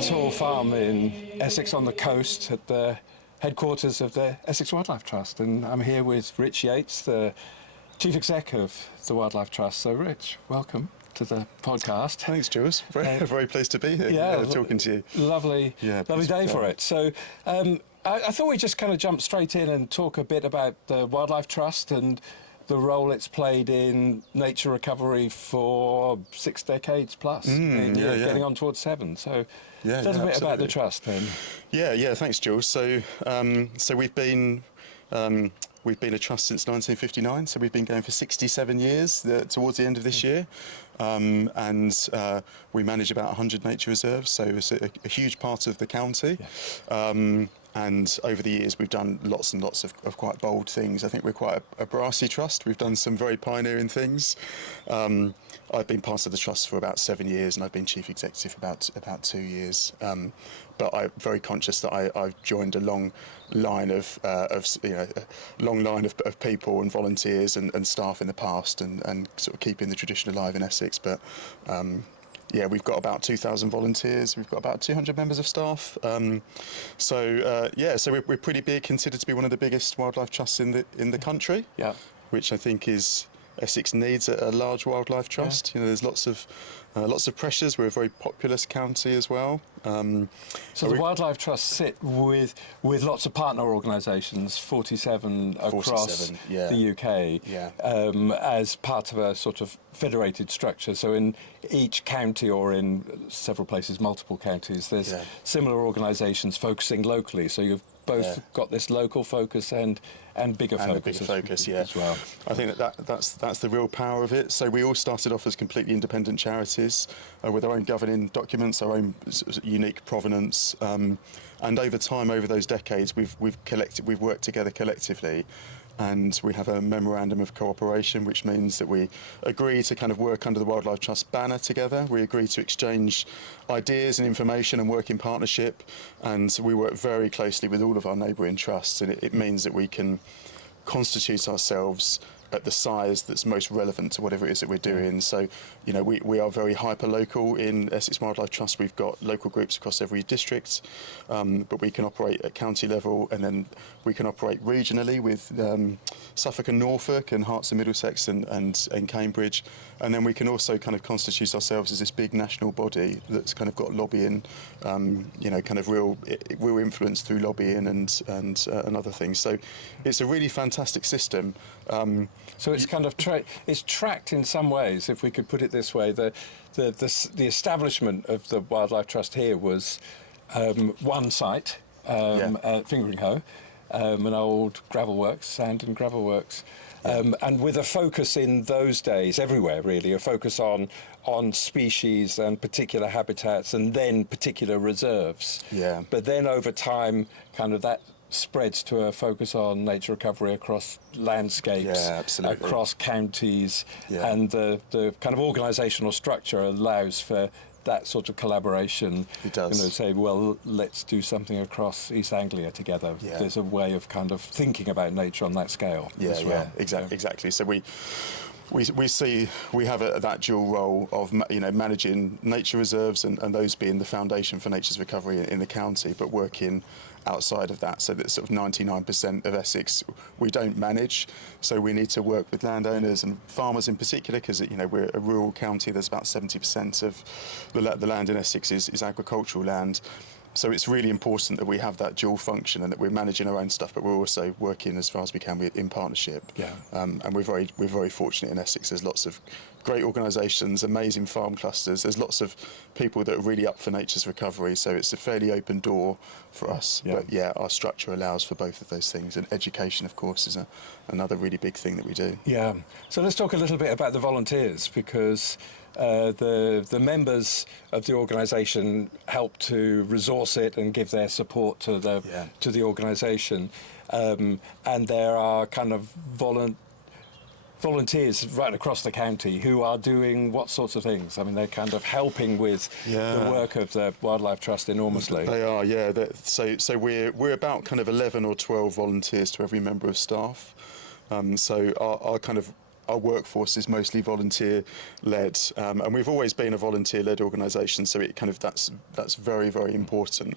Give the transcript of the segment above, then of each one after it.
Abbotts Hall farm in Essex on the coast at the headquarters of the Essex Wildlife Trust, and I'm here with Rich Yates, the Chief Exec of the Wildlife Trust. So Rich, welcome to the podcast. Thanks, Jules. Very pleased to be here, talking to you. Lovely day for it. So I thought we'd just kind of jump straight in and talk a bit about the Wildlife Trust and the role it's played in nature recovery for 6 decades plus, getting on towards 7. So tell us a bit about the trust then. Yeah, thanks, Jules. So we've been a trust since 1959, so we've been going for 67 years towards the end of this year. And we manage about 100 nature reserves, so it's a huge part of the county. Yeah. And over the years, we've done lots and lots of quite bold things. I think we're quite a brassy trust. We've done some very pioneering things. I've been part of the trust for about 7 years, and I've been chief executive for about 2 years. But I'm very conscious that I've joined a long line of people and volunteers and staff in the past, and sort of keeping the tradition alive in Essex. But we've got about 2,000 volunteers. We've got about 200 members of staff. So we're pretty big, considered to be one of the biggest wildlife trusts in the country. Yeah. Which I think is Essex needs a large wildlife trust. Yeah. There's lots of pressures. We're a very populous county as well. So the Wildlife Trust sit with lots of partner organisations, 47 across the UK, as part of a sort of federated structure. So in each county, or in several places, multiple counties, there's similar organisations focusing locally. So you've both got this local focus and bigger focus as well. I think that's the real power of it. So we all started off as completely independent charities with our own governing documents, our own unique provenance, and over time, over those decades, we've worked together collectively. And we have a memorandum of cooperation, which means that we agree to kind of work under the Wildlife Trust banner together. We agree to exchange ideas and information and work in partnership. And we work very closely with all of our neighbouring trusts. And it means that we can constitute ourselves at the size that's most relevant to whatever it is that we're doing. So, we are very hyper-local in Essex Wildlife Trust. We've got local groups across every district, but we can operate at county level, and then we can operate regionally with Suffolk and Norfolk and Herts and Middlesex and Cambridge. And then we can also kind of constitute ourselves as this big national body that's kind of got lobbying, kind of real influence through lobbying and other things. So it's a really fantastic system. So it's kind of it's tracked in some ways, if we could put it this way. The establishment of the Wildlife Trust here was one site at Fingringhoe, an old gravel works, sand and gravel works, and with a focus in those days everywhere really, a focus on species and particular habitats, and then particular reserves. Yeah. But then over time, kind of that spreads to a focus on nature recovery across landscapes, across counties, and the kind of organisational structure allows for that sort of collaboration. It does. Say, well, let's do something across East Anglia together. Yeah. There's a way of kind of thinking about nature on that scale. Exactly. So we see we have that dual role of managing nature reserves and those being the foundation for nature's recovery in the county, but working outside of that, so that sort of 99% of Essex we don't manage. So we need to work with landowners and farmers in particular, because we're a rural county. There's about 70% of the land in Essex is agricultural land. So it's really important that we have that dual function and that we're managing our own stuff, but we're also working as far as we can in partnership. Yeah. And we're very fortunate in Essex. There's lots of great organisations, amazing farm clusters. There's lots of people that are really up for nature's recovery. So it's a fairly open door for us. Yeah. But our structure allows for both of those things. And education, of course, is another really big thing that we do. Yeah. So let's talk a little bit about the volunteers, because the members of the organisation help to resource it and give their support to the organisation, and there are kind of volunteers right across the county who are doing what sorts of things? I mean, they're kind of helping with the work of the Wildlife Trust enormously. They are, So we're about kind of 11 or 12 volunteers to every member of staff. So our workforce is mostly volunteer-led, and we've always been a volunteer-led organisation. So it kind of that's very, very important.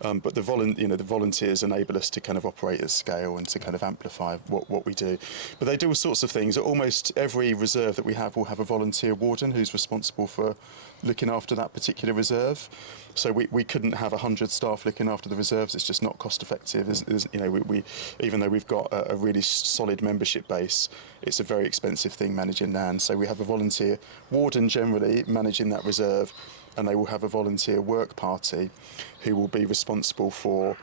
But the volunteers enable us to kind of operate at scale and to kind of amplify what we do. But they do all sorts of things. Almost every reserve that we have will have a volunteer warden who's responsible for looking after that particular reserve. So we couldn't have 100 staff looking after the reserves. It's just not cost effective. We even though we've got a really solid membership base, it's a very expensive thing managing land. So we have a volunteer warden generally managing that reserve, and they will have a volunteer work party who will be responsible for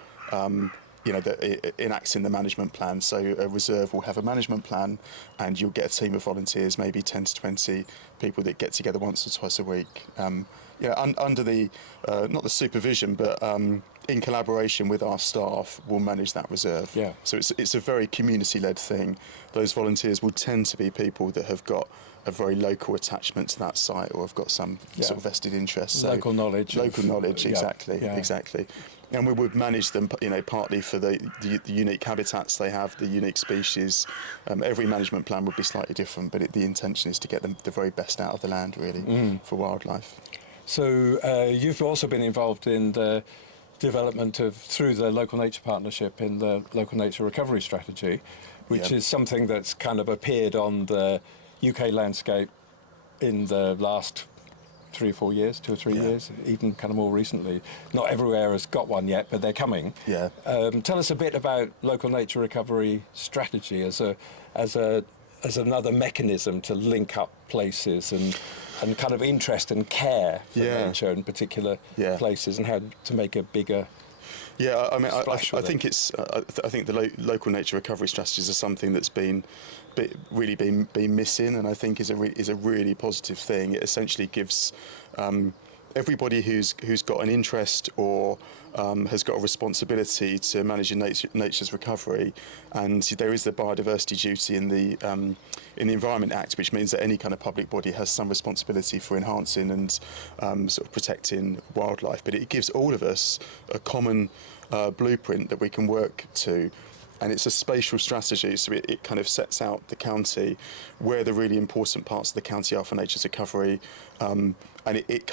enacting the management plan. So a reserve will have a management plan, and you'll get a team of volunteers, maybe 10 to 20 people that get together once or twice a week. Under the not the supervision, but in collaboration with our staff, will manage that reserve. Yeah. So it's a very community-led thing. Those volunteers will tend to be people that have got a very local attachment to that site, or have got some sort of vested interest. So local knowledge. Exactly. And we would manage them, partly for the unique habitats they have, the unique species. Every management plan would be slightly different, but the intention is to get them the very best out of the land, really, for wildlife. So you've also been involved in the development through the Local Nature Partnership in the Local Nature Recovery Strategy, which is something that's kind of appeared on the UK landscape in the last 3 or 4 years, 2 or 3 years, even kind of more recently. Not everywhere has got one yet, but they're coming. Yeah. Tell us a bit about Local Nature Recovery Strategy as another mechanism to link up places and kind of interest and care for nature in particular places, and how to make a bigger. Yeah, I mean, I think I think the local nature recovery strategies are something that's been missing, and I think is a really positive thing. It essentially gives everybody who's got an interest or has got a responsibility to managing nature's recovery, and there is the biodiversity duty in the Environment Act, which means that any kind of public body has some responsibility for enhancing and sort of protecting wildlife. But it gives all of us a common blueprint that we can work to. And it's a spatial strategy, so it kind of sets out the county, where the really important parts of the county are for nature's recovery, and it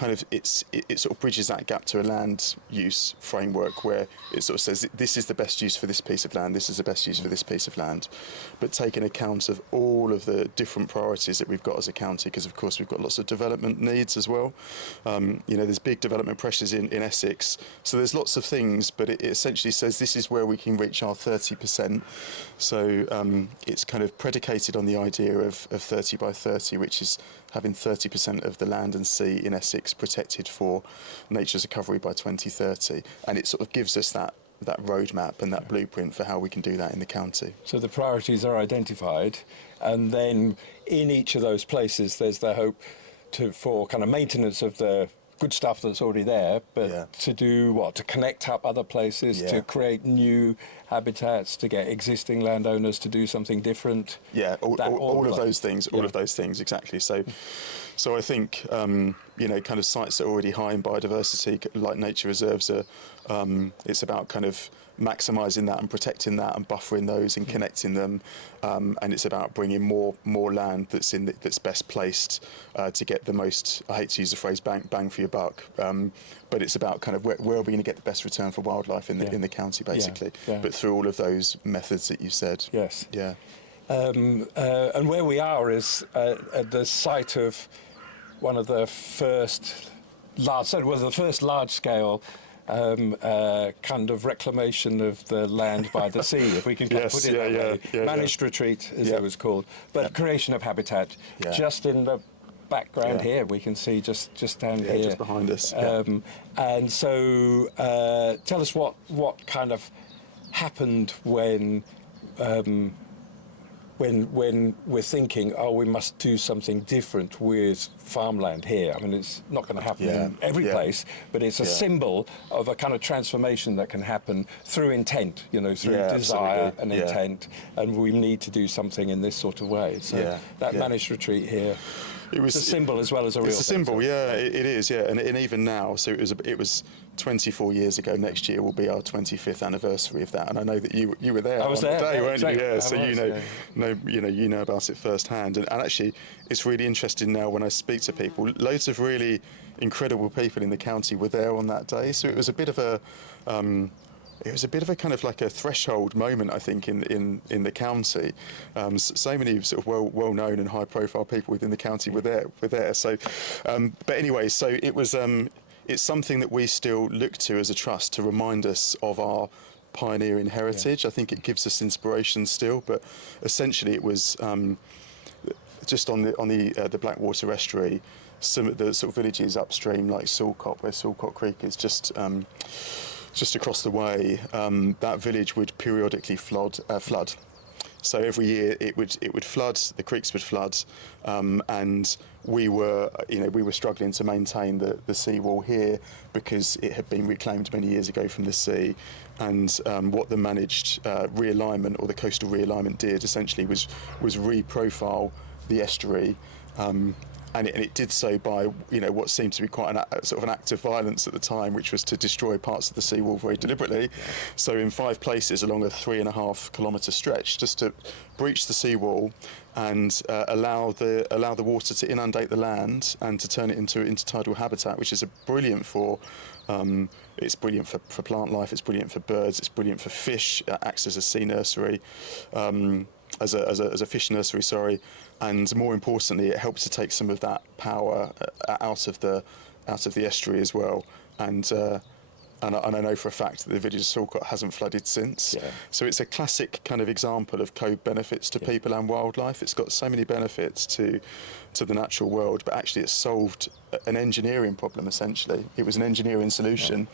sort of bridges that gap to a land use framework, where it sort of says this is the best use for this piece of land, this is the best use for this piece of land, but taking account of all of the different priorities that we've got as a county, because of course we've got lots of development needs as well. There's big development pressures in Essex, so there's lots of things, but it essentially says this is where we can reach our 30%. So it's kind of predicated on the idea of 30 by 30, which is having 30% of the land and sea in Essex protected for nature's recovery by 2030, and it sort of gives us that roadmap and that blueprint for how we can do that in the county. So the priorities are identified, and then in each of those places there's the hope for kind of maintenance of the good stuff that's already there, but to do what? To connect up other places, to create new habitats, to get existing landowners to do something different. Yeah, all of those things. All of those things, exactly. So I think kind of sites that are already high in biodiversity, like nature reserves, are. It's about kind of maximising that and protecting that and buffering those and connecting them, and it's about bringing more land that's best placed to get the most. I hate to use the phrase bang for your buck, but it's about kind of where are we going to get the best return for wildlife in the county, basically. But through all of those methods that you said. Yes. Yeah. And where we are is at the site of one of the first large-scale kind of reclamation of the land by the sea, if we can put it that way. Managed retreat, as it was called, but creation of habitat. Just in the background here, we can see just down here, just behind us. And so, tell us what kind of happened when we're thinking, we must do something different with farmland here. I mean, it's not going to happen in every place, but it's a symbol of a kind of transformation that can happen through intent, through desire and intent, and we need to do something in this sort of way. So that managed retreat here. it was a symbol as well as a real It's a thing, symbol, so- yeah, it is, yeah, and even now. So it was 24 years ago. Next year will be our 25th anniversary of that, and I know that you were there. I was on there, the day, yeah, weren't exactly. you? Yeah, I so was, you know about it firsthand, and actually, it's really interesting now when I speak to people. Loads of really incredible people in the county were there on that day, so it was a bit of a. It was a bit of a kind of like a threshold moment, I think, in the county. So many sort of well known and high profile people within the county were there. So, but anyway, so it was. It's something that we still look to as a trust to remind us of our pioneering heritage. I think it gives us inspiration still, but essentially it was just on the Blackwater Estuary. Some of the sort of villages upstream, like Salcott, where Salcott Creek is just across the way, that village would periodically flood. So every year it would flood, the creeks would flood, and we were struggling to maintain the seawall here because it had been reclaimed many years ago from the sea. And what the managed realignment or the coastal realignment did essentially was reprofile the estuary. And it did so by what seemed to be quite sort of an act of violence at the time, which was to destroy parts of the seawall very deliberately. Yeah. So in 5 places along a 3.5 kilometre stretch, just to breach the seawall and allow the water to inundate the land and to turn it into intertidal habitat, which is brilliant for. It's brilliant for plant life. It's brilliant for birds. It's brilliant for fish. It acts as a sea nursery. As a fish nursery, sorry, and more importantly, it helps to take some of that power out of the estuary as well. And I know for a fact that the village of Salcott hasn't flooded since. Yeah. So it's a classic kind of example of co-benefits to people and wildlife. It's got so many benefits to the natural world, but actually it's solved an engineering problem essentially. It was an engineering solution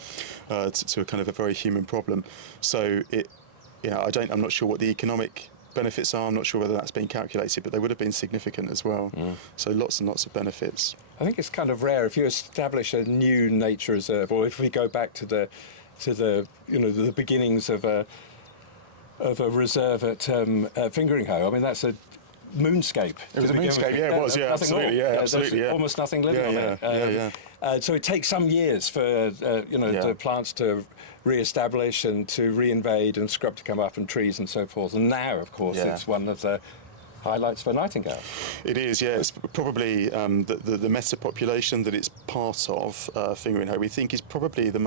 to a kind of a very human problem. So I'm not sure what the economic benefits are. I'm not sure whether that's been calculated, but they would have been significant as well. So lots and lots of benefits. I think it's kind of rare if you establish a new nature reserve, or if we go back to the the beginnings of a reserve at Fingringhoe. I mean, that's a moonscape. It was a moonscape, yeah, it was, yeah, absolutely, yeah, absolutely, yeah. Almost nothing living on it. So it takes some years for the plants to re-establish and to re-invade and scrub to come up and trees and so forth. And now, of course, it's one of the highlights for nightingales. It is, yeah. It's probably the meta population that it's part of, Fingringhoe, we think is probably the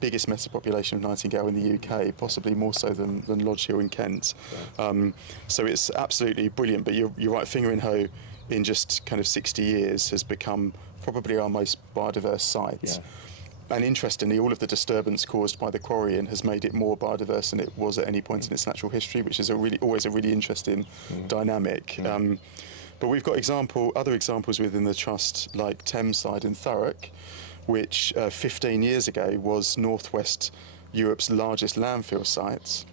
biggest meta population of nightingale in the UK, possibly more so than Lodge Hill in Kent. Yeah. So it's absolutely brilliant. But you're right, Fingringhoe in just kind of 60 years has become probably our most biodiverse site. Yeah. And interestingly, all of the disturbance caused by the quarrying has made it more biodiverse than it was at any point in its natural history, which is always a really interesting dynamic. But we've got other examples within the trust, like Thameside in Thurrock, which 15 years ago was northwest Europe's largest landfill site.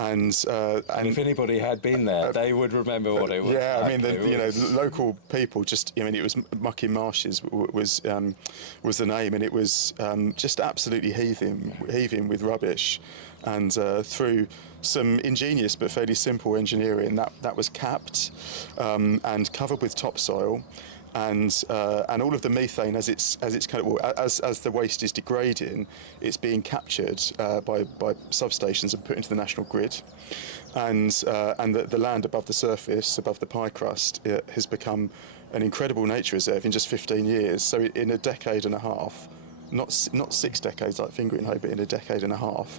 And if anybody had been there, they would remember what it was. Yeah, I mean, the local people it was Mucking Marshes was the name, and it was just absolutely heaving with rubbish, and through some ingenious but fairly simple engineering, that was capped and covered with topsoil. And all of the methane, as the waste is degrading, it's being captured by substations and put into the national grid, and the land above the surface, above the pie crust, it has become an incredible nature reserve in just 15 years. So in a decade and a half, not 6 decades like Fingringhoe, but in a decade and a half.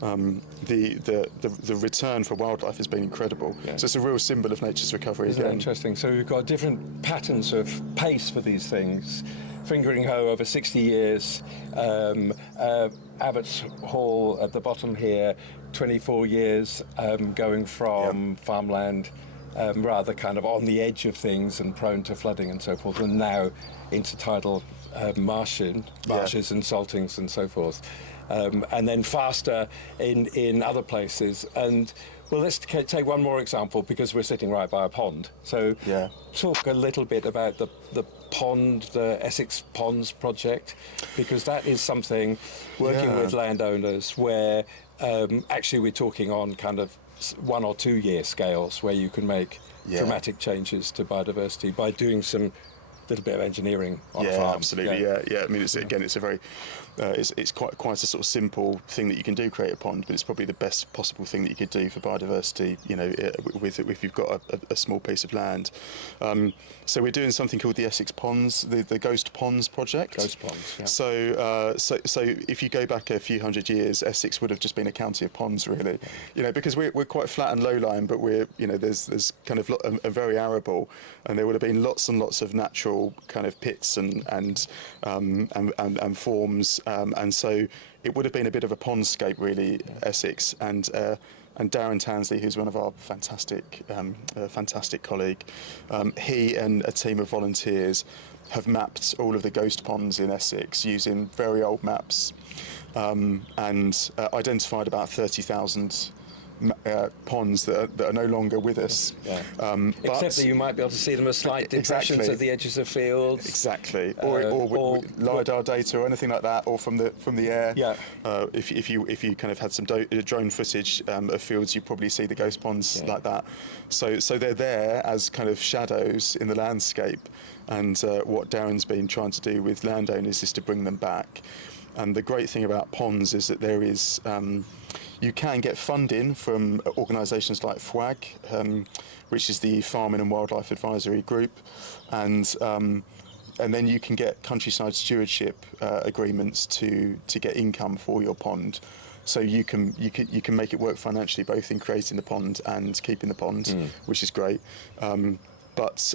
The return for wildlife has been incredible. Yeah. So it's a real symbol of nature's recovery. Isn't that interesting? So we've got different patterns of pace for these things. Fingringhoe over 60 years, Abbotts Hall at the bottom here, 24 years, going from farmland, rather kind of on the edge of things and prone to flooding and so forth, and now into tidal marshes and saltings and so forth. And then faster in other places. And well, let's take one more example, because we're sitting right by a pond. So talk a little bit about the pond, the Essex Ponds project, because that is something working with landowners where actually we're talking on kind of 1 or 2 year scales where you can make dramatic changes to biodiversity by doing some little bit of engineering on a farm. Absolutely. Yeah. I mean, it's a very, it's quite a sort of simple thing that you can do, create a pond, but it's probably the best possible thing that you could do for biodiversity. You know, if you've got a small piece of land. So we're doing something called the Essex Ponds, the Ghost Ponds project. Ghost ponds. Yeah. So if you go back a few hundred years, Essex would have just been a county of ponds, really. You know, because we're quite flat and low lying, but there's kind of a very arable, and there would have been lots and lots of natural kind of pits and forms, and so it would have been a bit of a pondscape, really, Essex. And Darren Townsley, who's one of our fantastic colleague, he and a team of volunteers have mapped all of the ghost ponds in Essex using very old maps, and identified about 30,000 ponds that are no longer with us. Yeah. Except that you might be able to see them as slight depressions at the edges of fields. Exactly. Or LiDAR data or anything like that, or from the air. Yeah. If you kind of had some drone footage of fields, you probably see the ghost ponds like that. So they're there as kind of shadows in the landscape. And what Darren's been trying to do with landowners is to bring them back. And the great thing about ponds is that there is, you can get funding from organisations like FWAG, which is the Farming and Wildlife Advisory Group, and then you can get countryside stewardship agreements to get income for your pond. So you can make it work financially, both in creating the pond and keeping the pond, which is great. But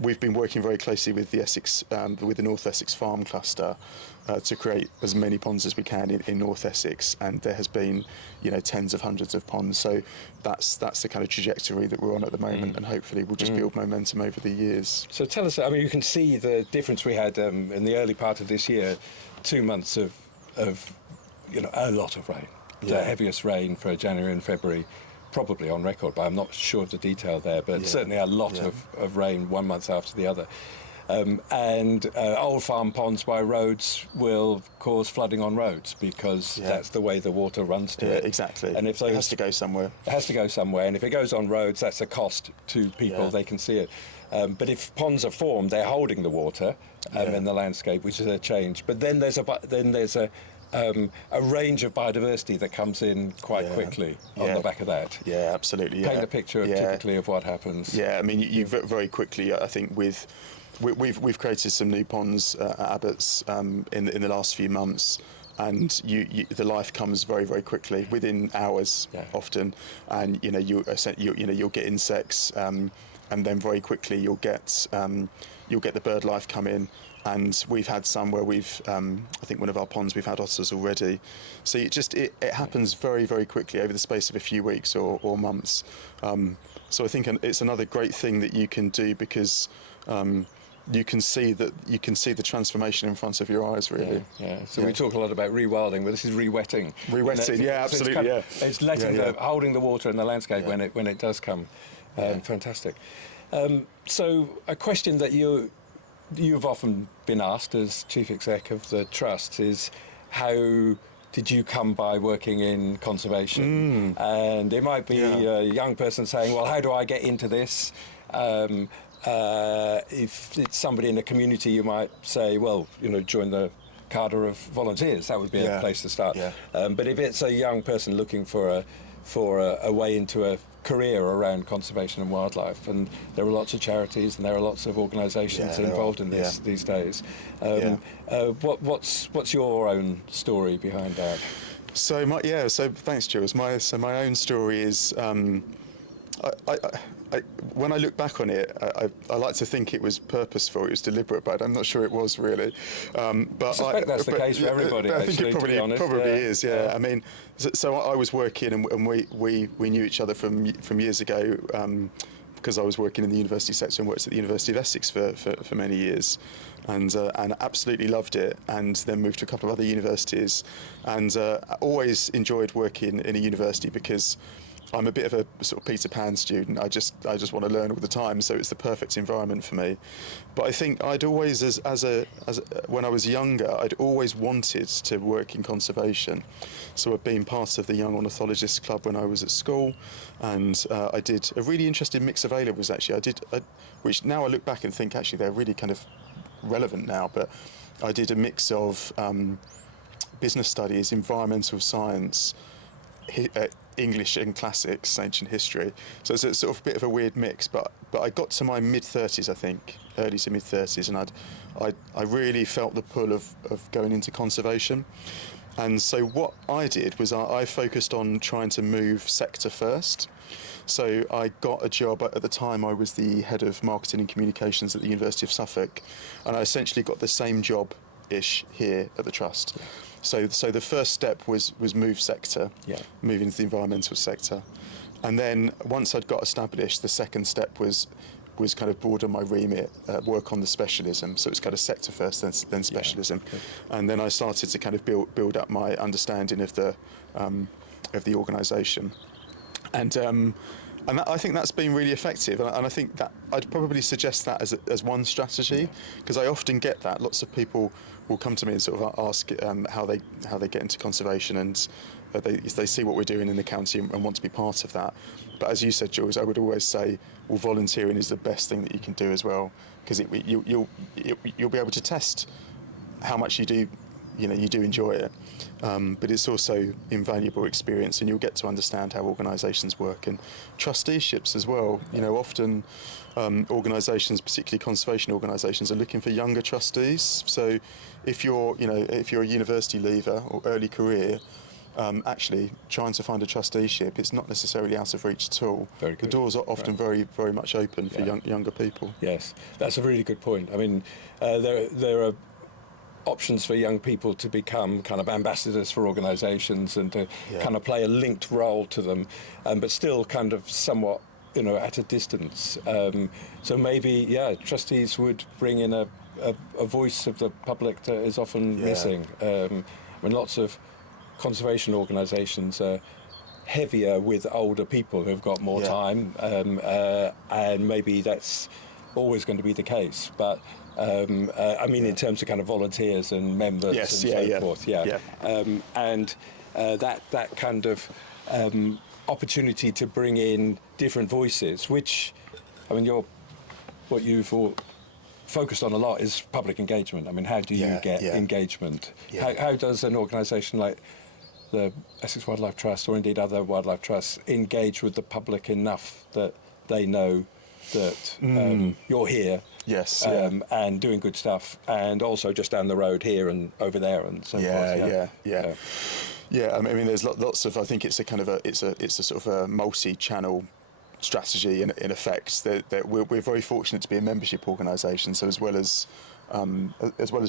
we've been working very closely with the North Essex Farm Cluster to create as many ponds as we can in North Essex, and there has been, tens of hundreds of ponds. So that's the kind of trajectory that we're on at the moment, and hopefully we'll just build momentum over the years. So tell us, I mean, you can see the difference we had in the early part of this year, 2 months of a lot of rain, the heaviest rain for January and February, probably on record, but I'm not sure of the detail there, but certainly a lot of rain 1 month after the other. And old farm ponds by roads will cause flooding on roads because that's the way the water runs to it. Exactly. And if it has to go somewhere. It has to go somewhere, and if it goes on roads, that's a cost to people. They can see it. But if ponds are formed, they're holding the water in the landscape, which is a change. But then there's a range of biodiversity that comes in quite quickly on the back of that. Yeah, absolutely. Paint a picture typically of what happens. Yeah, I mean, you very quickly, I think, we've created some new ponds at Abbotts in the last few months, and the life comes very, very quickly, within hours often, and you'll get insects, and then very quickly you'll get the bird life come in. And we've had some where we've, I think one of our ponds, we've had otters already. So it happens very, very quickly over the space of a few weeks or months. So I think it's another great thing that you can do, because you can see the transformation in front of your eyes, really. So we talk a lot about rewilding, but this is re-wetting. Re-wetting, absolutely. It's letting holding the water in the landscape when it does come. Fantastic. So a question that you've often been asked as chief exec of the trust is, how did you come by working in conservation? And it might be a young person saying, well, how do I get into this? If it's somebody in the community, you might say, well, join the cadre of volunteers. That would be a place to start. But if it's a young person looking for a way into a career around conservation and wildlife, and there are lots of charities and there are lots of organisations involved in this these days. What's your own story behind that? So thanks, Jules. My own story is, when I look back on it, I like to think it was purposeful, it was deliberate, but I'm not sure it was really. But I suspect that's the case for everybody. I think actually, it probably is. Yeah. I mean, so I was working, and we knew each other from years ago, because I was working in the university sector and worked at the University of Essex for many years, and absolutely loved it, and then moved to a couple of other universities, and always enjoyed working in a university, because I'm a bit of a sort of Peter Pan student. I just want to learn all the time, so it's the perfect environment for me. But I think I'd always, when I was younger, I'd always wanted to work in conservation. So I've been part of the Young Ornithologists Club when I was at school, and I did a really interesting mix of A-levels actually. Which now I look back and think actually they're really kind of relevant now, but I did a mix of business studies, environmental science, English and classics, ancient history. So it's a sort of a bit of a weird mix, but I got to my mid-30s, I think, early to mid-30s, and I really felt the pull of going into conservation. And so what I did was I focused on trying to move sector first. So I got a job, at the time I was the head of marketing and communications at the University of Suffolk, and I essentially got the same job-ish here at the Trust. So the first step was move sector, move into the environmental sector. And then once I'd got established, the second step was kind of broaden my remit, work on the specialism. So it's kind of sector first, then specialism. Yeah, okay. And then I started to kind of build up my understanding of the organisation. And that, I think that's been really effective, and I think that I'd probably suggest that as one strategy, because I often get that lots of people will come to me and sort of ask how they get into conservation, and they see what we're doing in the county and want to be part of that. But as you said, Jules, I would always say, well, volunteering is the best thing that you can do as well, because you'll be able to test how much you do enjoy it, but it's also invaluable experience, and you'll get to understand how organisations work, and trusteeships as well. Often organisations, particularly conservation organisations, are looking for younger trustees. So if you're a university leaver or early career, actually trying to find a trusteeship, it's not necessarily out of reach at all. Very good. The doors are often very, very much open for younger people. Yes, that's a really good point. I mean, there are options for young people to become kind of ambassadors for organisations and to kind of play a linked role to them, but still kind of somewhat, at a distance. So maybe, trustees would bring in a voice of the public that is often missing. I mean, lots of conservation organisations are heavier with older people who've got more time, and maybe that's always going to be the case, but I mean, in terms of kind of volunteers and members and so forth, and that kind of opportunity to bring in different voices, which, I mean, what you've all focused on a lot is public engagement. I mean, how do you get engagement? How does an organisation like the Essex Wildlife Trust, or indeed other wildlife trusts, engage with the public enough that they know that you're here, and doing good stuff, and also just down the road here and over there and so forth. I mean, there's lots of. I think it's a kind of it's a sort of a multi-channel strategy in effect. That we're very fortunate to be a membership organisation. So as well as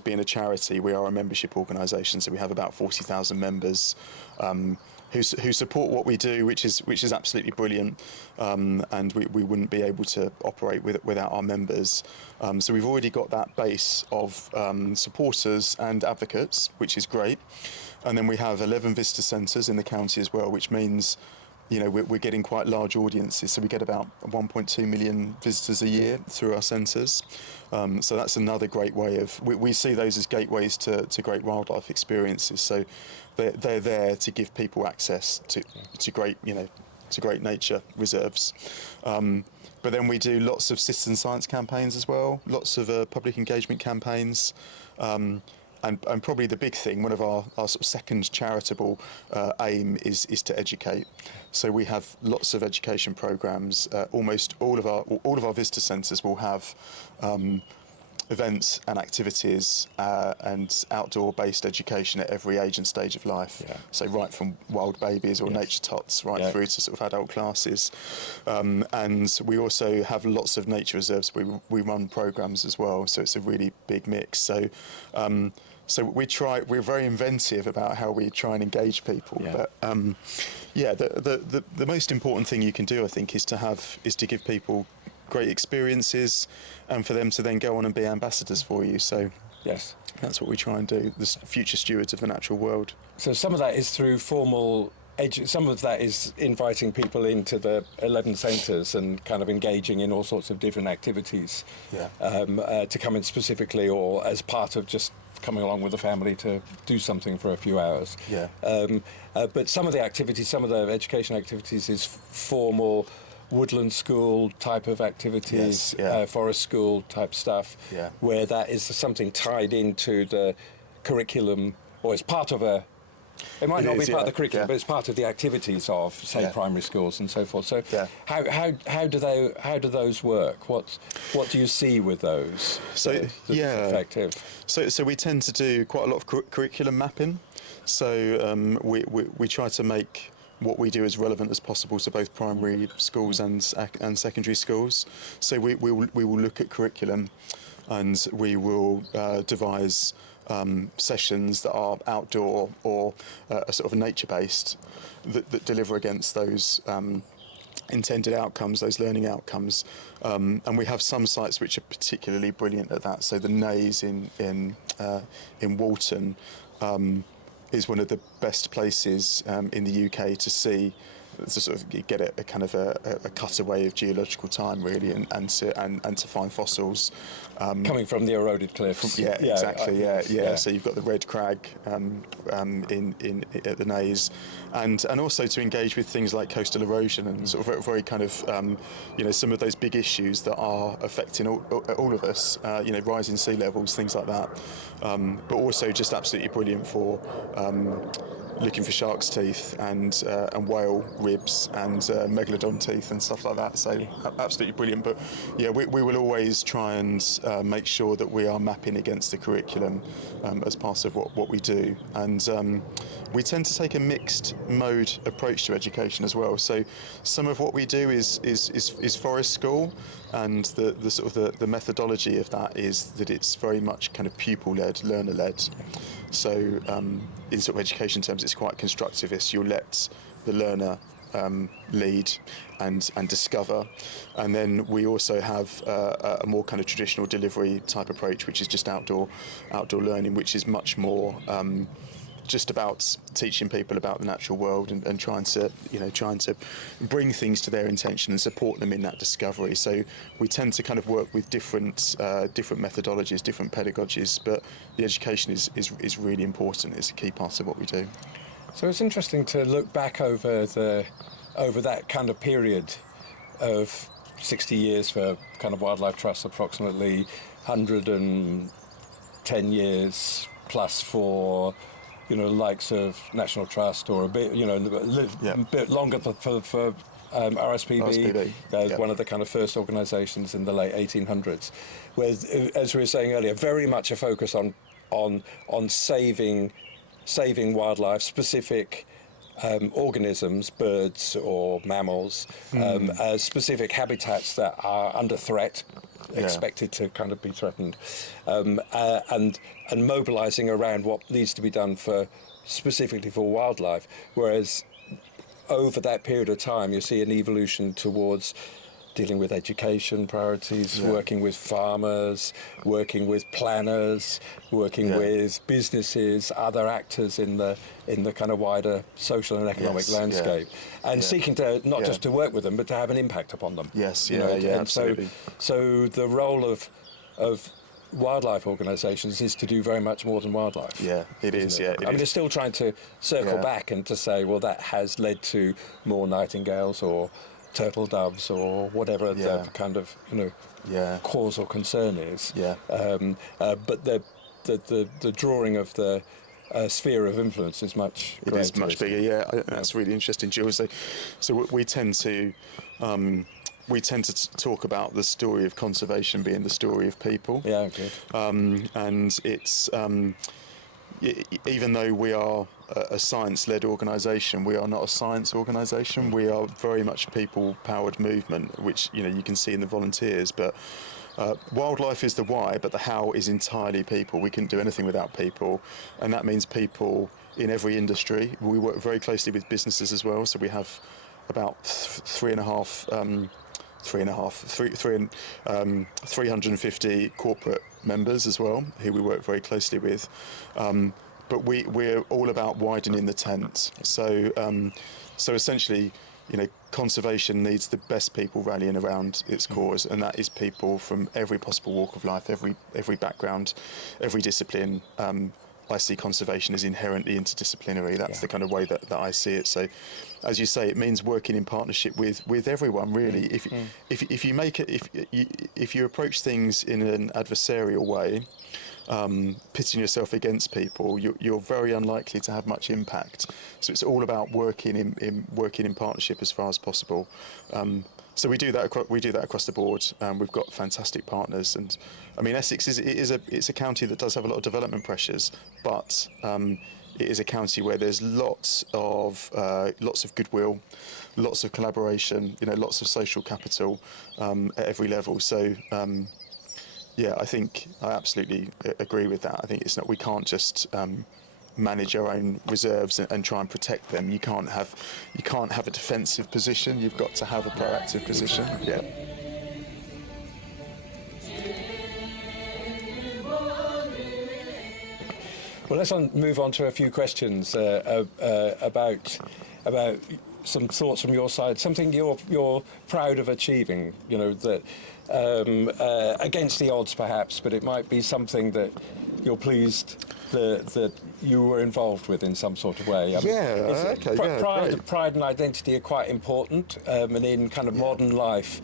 being a charity, we are a membership organisation. So we have about 40,000 members. Who support what we do, which is absolutely brilliant, and we wouldn't be able to operate without our members. So we've already got that base of supporters and advocates, which is great. And then we have 11 visitor centres in the county as well, which means we're getting quite large audiences. So we get about 1.2 million visitors a year through our centres. So that's another great way of, we see those as gateways to great wildlife experiences. So they're there to give people access to great, to great nature reserves. But then we do lots of citizen science campaigns as well, lots of public engagement campaigns. And probably the big thing, one of our sort of second charitable aim is to educate. So we have lots of education programs. Almost all of our visitor centres will have events and activities and outdoor-based education at every age and stage of life. So right from wild babies or nature tots through to sort of adult classes. And we also have lots of nature reserves. We run programs as well, so it's a really big mix. So we're very inventive about how we try and engage people. But the most important thing you can do, I think, is to give people great experiences, and for them to then go on and be ambassadors for you. So that's what we try and do, the future stewards of the natural world. So some of that is through formal some of that is inviting people into the 11 centres and kind of engaging in all sorts of different activities to come in specifically or as part of just coming along with the family to do something for a few hours. But some of the activities, some of the education activities is formal woodland school type of activities, forest school type stuff, where that is something tied into the curriculum or it's part of a. It might not be part of the curriculum, but it's part of the activities of, say, primary schools and so forth. So, how do those work? What do you see with those? That's effective. So we tend to do quite a lot of curriculum mapping. So we try to make what we do as relevant as possible to both primary schools and secondary schools. So we will look at curriculum, and we will devise sessions that are outdoor or sort of nature-based that deliver against those intended outcomes, those learning outcomes. And we have some sites which are particularly brilliant at that. So the Naze in Walton is one of the best places in the UK to see, to sort of get a kind of a cutaway of geological time, really, and to find fossils coming from the eroded cliffs. So you've got the red crag in at the Naze, and also to engage with things like coastal erosion and sort of very kind of some of those big issues that are affecting all of us. Rising sea levels, things like that. But also just absolutely brilliant for looking for shark's teeth and whale ribs and megalodon teeth and stuff like that. So absolutely brilliant. But we will always try and make sure that we are mapping against the curriculum as part of what we do. And we tend to take a mixed mode approach to education as well. So some of what we do is forest school, and the sort of the methodology of that is that it's very much kind of pupil-led, learner-led. So in sort of education terms, it's quite constructivist. You'll let the learner lead and discover. And then we also have a more kind of traditional delivery type approach, which is just outdoor learning, which is much more just about teaching people about the natural world and trying to bring things to their attention and support them in that discovery. So we tend to kind of work with different methodologies, different pedagogies, but the education is really important. It's a key part of what we do. So it's interesting to look back over that kind of period of 60 years for kind of Wildlife Trust, approximately 110 years plus for likes of National Trust, or a bit, a bit longer for RSPB. One of the kind of first organisations in the late 1800s, where, as we were saying earlier, very much a focus on saving wildlife, specific organisms, birds or mammals, as specific habitats that are under threat, expected to kind of be threatened, and mobilising around what needs to be done specifically for wildlife. Whereas over that period of time, you see an evolution towards dealing with education priorities, working with farmers, working with planners, working with businesses, other actors in the kind of wider social and economic landscape, and seeking to not just to work with them, but to have an impact upon them. Absolutely. So the role of wildlife organisations is to do very much more than wildlife. It is. They're still trying to circle back and to say, well, that has led to more nightingales or turtle doves or whatever the kind of cause or concern is. But the drawing of the sphere of influence is much greater. It is much bigger. That's really interesting, Jules. So we tend to talk about the story of conservation being the story of people. And it's even though we are a science-led organisation, we are not a science organisation. We are very much a people-powered movement, which you can see in the volunteers. But wildlife is the why, but the how is entirely people. We couldn't do anything without people, and that means people in every industry. We work very closely with businesses as well, so we have about 350 corporate members as well, who we work very closely with. but we're all about widening the tent. So essentially, conservation needs the best people rallying around its cause, and that is people from every possible walk of life, every background, every discipline. I see conservation as inherently interdisciplinary. That's the kind of way that I see it. So, as you say, it means working in partnership with everyone. Really, if you approach things in an adversarial way, pitting yourself against people, you're very unlikely to have much impact. So it's all about working in partnership as far as possible. So we do that across the board. We've got fantastic partners, and I mean Essex it's a county that does have a lot of development pressures, but it is a county where there's lots of goodwill, lots of collaboration, lots of social capital at every level. So. I think I absolutely agree with that. I think we can't just manage our own reserves and try and protect them. You can't have a defensive position. You've got to have a proactive position. Yeah. Well, let's move on to a few questions about some thoughts from your side. Something you're proud of achieving. That. Against the odds, perhaps, but it might be something that you're pleased that you were involved with in some sort of way. Pride and identity are quite important, and in kind of modern life,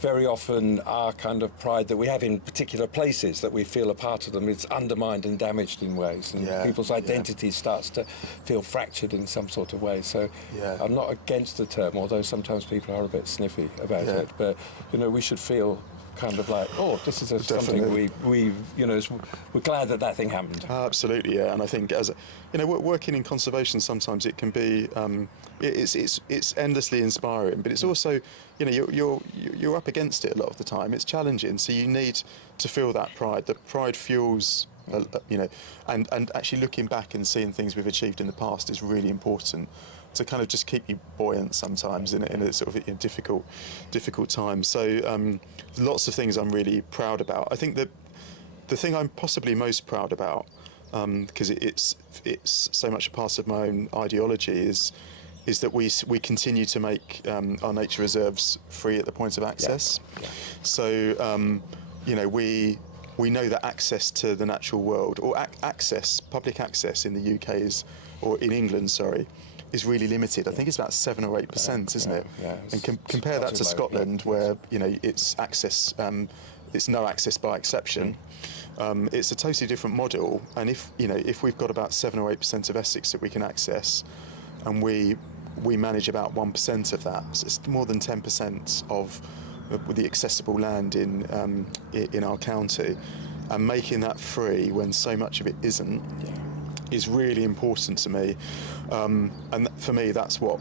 very often our kind of pride that we have in particular places that we feel a part of them is undermined and damaged in ways, and people's identity starts to feel fractured in some sort of way. So I'm not against the term, although sometimes people are a bit sniffy about it, but we should feel kind of like, this is something we're glad that thing happened. Absolutely, yeah. And I think as working in conservation, sometimes it can be it's endlessly inspiring, but it's also you're up against it a lot of the time. It's challenging, so you need to feel that pride. The pride fuels. And actually looking back and seeing things we've achieved in the past is really important to kind of just keep you buoyant sometimes in a sort of difficult time. So lots of things I'm really proud about. I think that the thing I'm possibly most proud about, because it's so much a part of my own ideology, is that we continue to make our nature reserves free at the point of access. Yeah. So we know that access to the natural world, or public access in the UK in England, is really limited. I think it's about 7 or 8%, isn't it? Yeah, and compare that to Scotland, where it's access, it's no access by exception. It's a totally different model. And if we've got about 7 or 8% of Essex that we can access, and we manage about 1% of that, so it's more than 10% of the accessible land in our county, and making that free when so much of it isn't is really important to me. And for me, that's what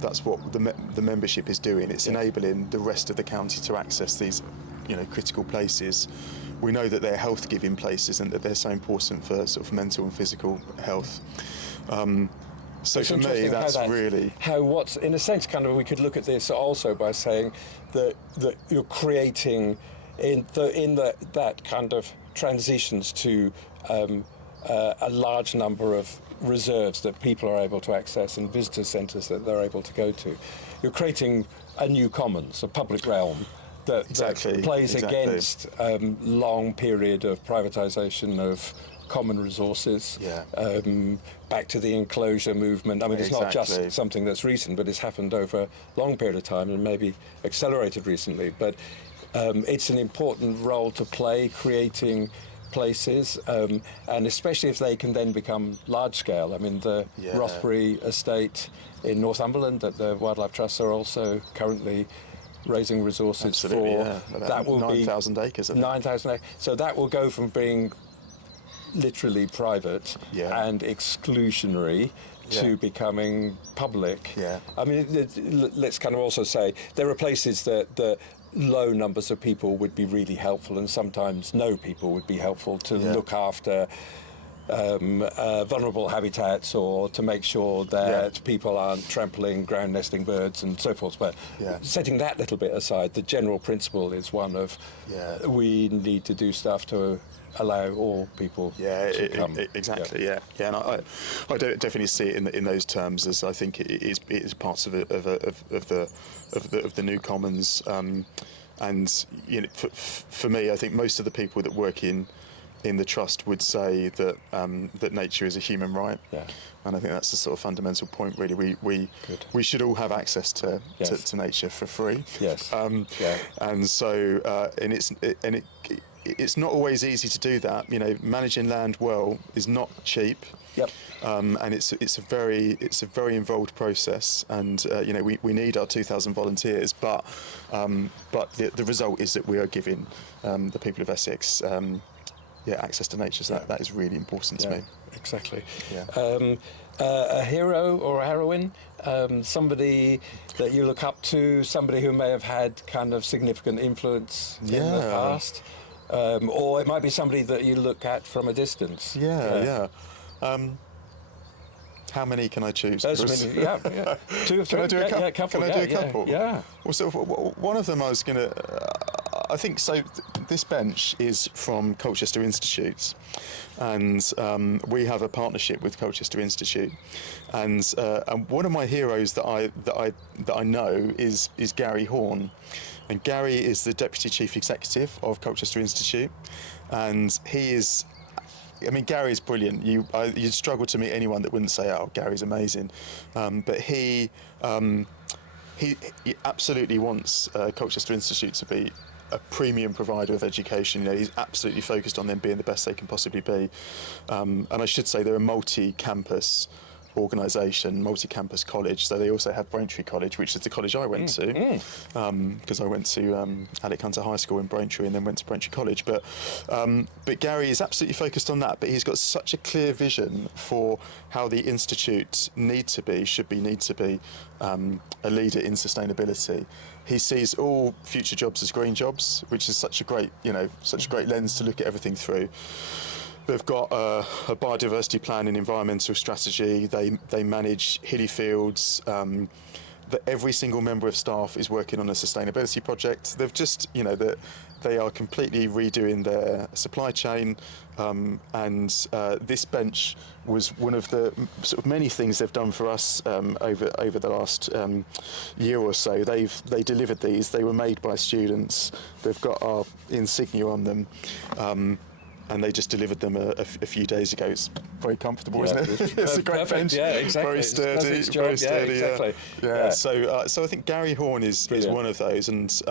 the membership is doing. It's enabling the rest of the county to access these critical places. We know that they're health-giving places and that they're so important for sort of mental and physical health. So for me, that's really what's in a sense kind of, we could look at this also by saying that you're creating that kind of transitions to a large number of reserves that people are able to access and visitor centres that they're able to go to. You're creating a new commons, a public realm that plays against long period of privatisation of common resources, back to the enclosure movement. I mean, it's not just something that's recent, but it's happened over a long period of time and maybe accelerated recently. But it's an important role to play, creating places, and especially if they can then become large scale. I mean, the Rothbury estate in Northumberland that the Wildlife Trust are also currently raising resources for. That will 9,000 acres. 9,000 acres. So that will go from being literally private and exclusionary to becoming public. I mean, let's kind of also say there are places that low numbers of people would be really helpful, and sometimes no people would be helpful to look after vulnerable habitats, or to make sure that people aren't trampling ground nesting birds and so forth. But setting that little bit aside, the general principle is one of we need to do stuff to allow all people to come. Exactly. Yeah. And I definitely see it in those terms, as I think it is parts of the new commons. And you know, for me, I think most of the people that work in the trust would say that that nature is a human right. Yeah. And I think that's the sort of fundamental point. Really, we should all have access to nature for free. Yes. And so it's not always easy to do that. You know, managing land well is not cheap. Yep. And it's a very involved process, and you know, we need our 2,000 volunteers, but the result is that we are giving the people of Essex access to nature. So that is really important to me. Exactly. Yeah. A hero or a heroine, somebody that you look up to, somebody who may have had kind of significant influence in the past, or it might be somebody that you look at from a distance. How many can I choose? 2 or 3. Can I do a couple? Yeah, couple. Can I do a couple? Yeah. Well, so one of them I was going to. I think so. This bench is from Colchester Institute, and we have a partnership with Colchester Institute, and one of my heroes that I know is Gary Horn, and Gary is the Deputy Chief Executive of Colchester Institute, and he is. I mean, Gary is brilliant. You'd struggle to meet anyone that wouldn't say, "Oh, Gary's amazing," but he absolutely wants Colchester Institute to be a premium provider of education. You know, he's absolutely focused on them being the best they can possibly be. And I should say they're a multi-campus organisation, multi-campus college. So they also have Braintree College, which is the college I went to, because I went to Alec Hunter High School in Braintree and then went to Braintree College. But Gary is absolutely focused on that. But he's got such a clear vision for how the institute should be a leader in sustainability. He sees all future jobs as green jobs, which is such a great lens to look at everything through. They've got a biodiversity plan and environmental strategy. They manage hilly fields. That every single member of staff is working on a sustainability project. They've just, they are completely redoing their supply chain, and this bench was one of the sort of many things they've done for us over the last year or so. They delivered these. They were made by students. They've got our insignia on them. And they just delivered them a few days ago. It's very comfortable, isn't it? It's a great bench. Yeah, exactly. Very sturdy. Very sturdy. Yeah, exactly. Yeah. So I think Gary Horn is one of those, and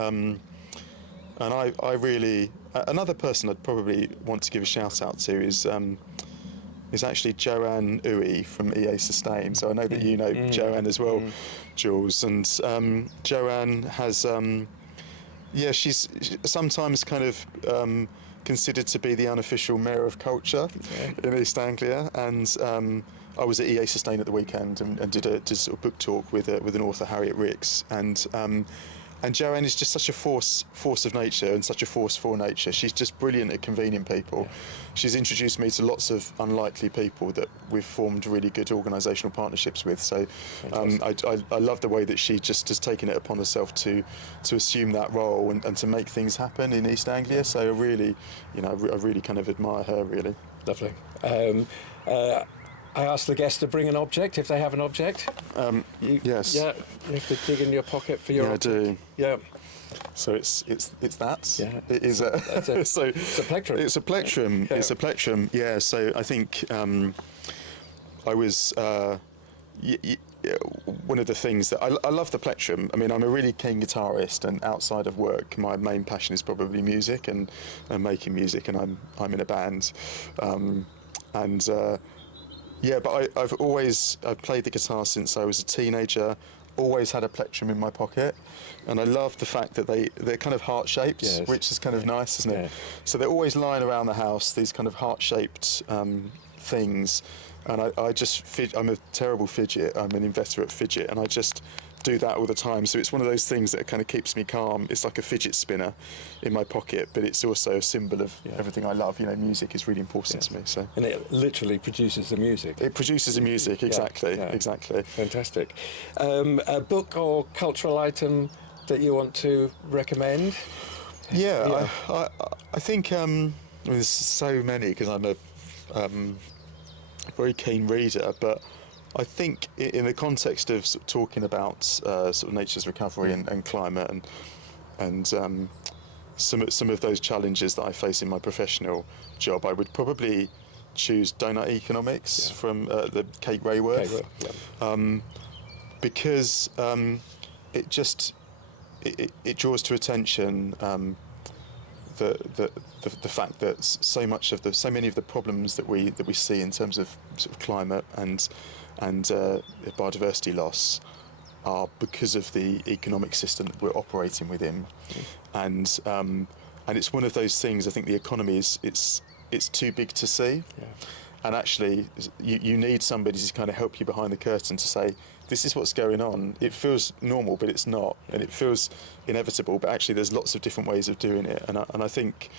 I really another person I'd probably want to give a shout out to is actually Joanne Uy from EA Sustain. So I know that you know Joanne as well, Jules, and Joanne has she's sometimes kind of considered to be the unofficial mayor of culture in East Anglia, and I was at EA Sustain at the weekend and did a sort of book talk with an author, Harriet Ricks, and Joanne is just such a force of nature and such a force for nature. She's just brilliant at convening people. She's introduced me to lots of unlikely people that we've formed really good organisational partnerships with. So I love the way that she just has taken it upon herself to assume that role and to make things happen in East Anglia. So I really kind of admire her, really. Lovely. I ask the guests to bring an object if they have an object. Yes. Yeah. You have to dig in your pocket for your object. I do. Yeah. So it's that. Yeah. It is a. So it's a plectrum. It's a plectrum. Yeah. It's a plectrum. Yeah. So I think I was. One of the things that I love the plectrum. I mean, I'm a really keen guitarist, and outside of work, my main passion is probably music and making music, and I'm in a band, but I've played the guitar since I was a teenager. Always had a plectrum in my pocket, and I love the fact that they're kind of heart-shaped, which is kind of nice, isn't it? So they're always lying around the house, these kind of heart-shaped things, and I'm a terrible fidget. I'm an inveterate fidget, and I just do that all the time. So it's one of those things that kind of keeps me calm. It's like a fidget spinner in my pocket, but it's also a symbol of everything I love. You know, music is really important to me. So. And it literally produces the music. It produces the music, exactly, exactly. Fantastic. A book or cultural item that you want to recommend? Yeah. I think there's so many because I'm a very keen reader, but I think in the context of, sort of talking about sort of nature's recovery and climate and some of those challenges that I face in my professional job, I would probably choose Doughnut Economics from the Kate Raworth, because it draws to attention the fact that so many of the problems that we see in terms of sort of climate and biodiversity loss are because of the economic system that we're operating within, and it's one of those things. I think the economy it's too big to see, and actually you need somebody to kind of help you behind the curtain to say, this is what's going on. It feels normal, but it's not, and it feels inevitable. But actually, there's lots of different ways of doing it, and I think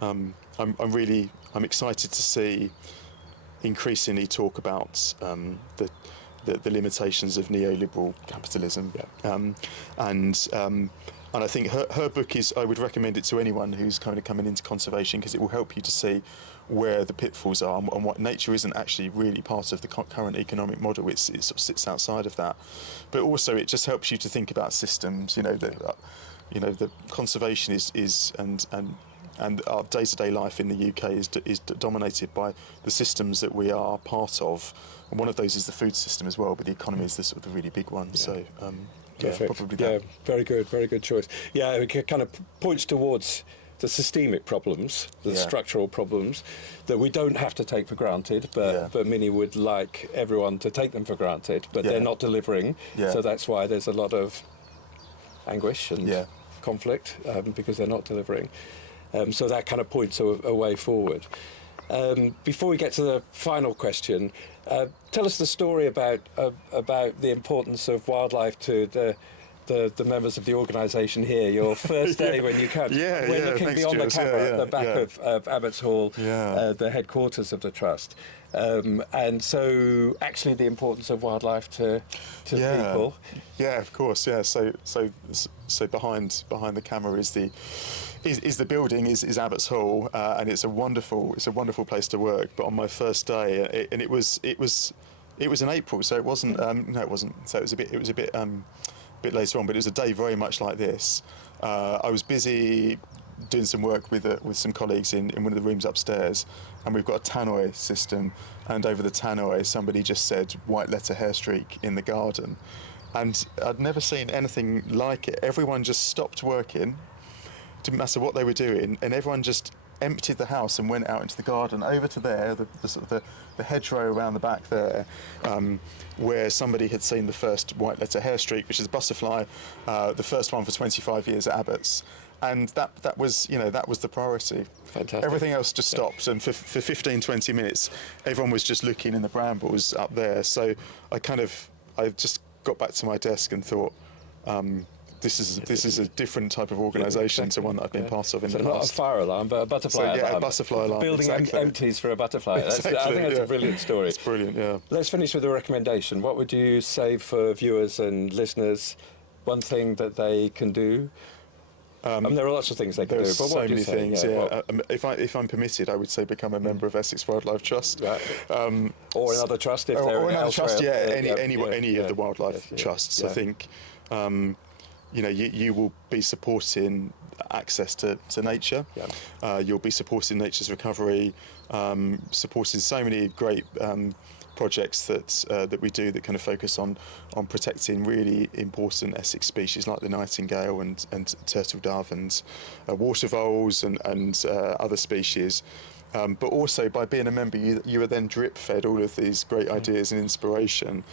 I'm excited to see increasingly talk about the limitations of neoliberal capitalism, and I think her book I would recommend it to anyone who's kind of coming into conservation, because it will help you to see where the pitfalls are and what nature isn't actually really part of the current economic model. It sort of sits outside of that, but also it just helps you to think about systems. The conservation is and our day-to-day life in the UK is dominated by the systems that we are part of, and one of those is the food system as well. But the economy is the sort of the really big one. So. Probably that. Yeah, very good choice. Yeah, it kind of points towards the systemic problems, the structural problems that we don't have to take for granted, but Minnie would like everyone to take them for granted, but they're not delivering. So that's why there's a lot of anguish and conflict, because they're not delivering. So that kind of points a way forward. Before we get to the final question, tell us the story about the importance of wildlife to the members of the organisation here. Your first day when you came. We're looking beyond the camera at the back of Abbotts Hall, the headquarters of the trust. And so, actually, the importance of wildlife to people. Yeah, of course. Yeah. So behind the camera is the building is Abbotts Hall, and it's a wonderful place to work. But on my first day, it was in April, so it wasn't. No, it wasn't. So it was a bit later on, but it was a day very much like this. I was busy doing some work with some colleagues in one of the rooms upstairs, and we've got a tannoy system, and over the tannoy somebody just said white letter hair streak in the garden, and I'd never seen anything like it. Everyone just stopped working, didn't matter what they were doing, and everyone just emptied the house and went out into the garden over to there, the hedgerow around the back there, where somebody had seen the first white letter hair streak, which is a butterfly, the first one for 25 years at Abbotts. And that was the priority. Fantastic. Everything else just stopped, and for 15, 20 minutes, everyone was just looking in the brambles up there. So I just got back to my desk and thought, this is a different type of organisation to one that I've been part of in the past. Not a fire alarm, but a butterfly alarm. A butterfly alarm. Building empties for a butterfly. I think that's a brilliant story. It's brilliant, yeah. Let's finish with a recommendation. What would you say for viewers and listeners? One thing that they can do. There are lots of things they can do. But so many things. If I'm permitted, I would say become a member of Essex Wildlife Trust, or another trust if they're or another elsewhere. trust. Any of the wildlife trusts. I think. You will be supporting access to nature. You'll be supporting nature's recovery, supporting so many great projects that we do that kind of focus on protecting really important Essex species like the nightingale and turtle dove and water voles and other species. But also by being a member, you are then drip fed all of these great ideas and inspiration,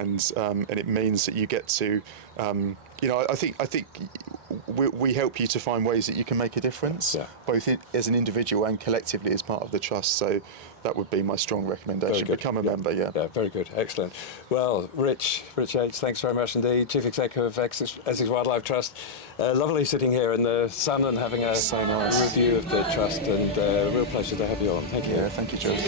and it means that you get to, I think we help you to find ways that you can make a difference, both as an individual and collectively as part of the trust. So that would be my strong recommendation. Become a member. Yeah, very good, excellent. Well, Rich Yates, thanks very much indeed, Chief Executive of Essex Wildlife Trust. Lovely sitting here in the sun and having a review of the trust, and a real pleasure to have you on. Thank you. Yeah, thank you, George.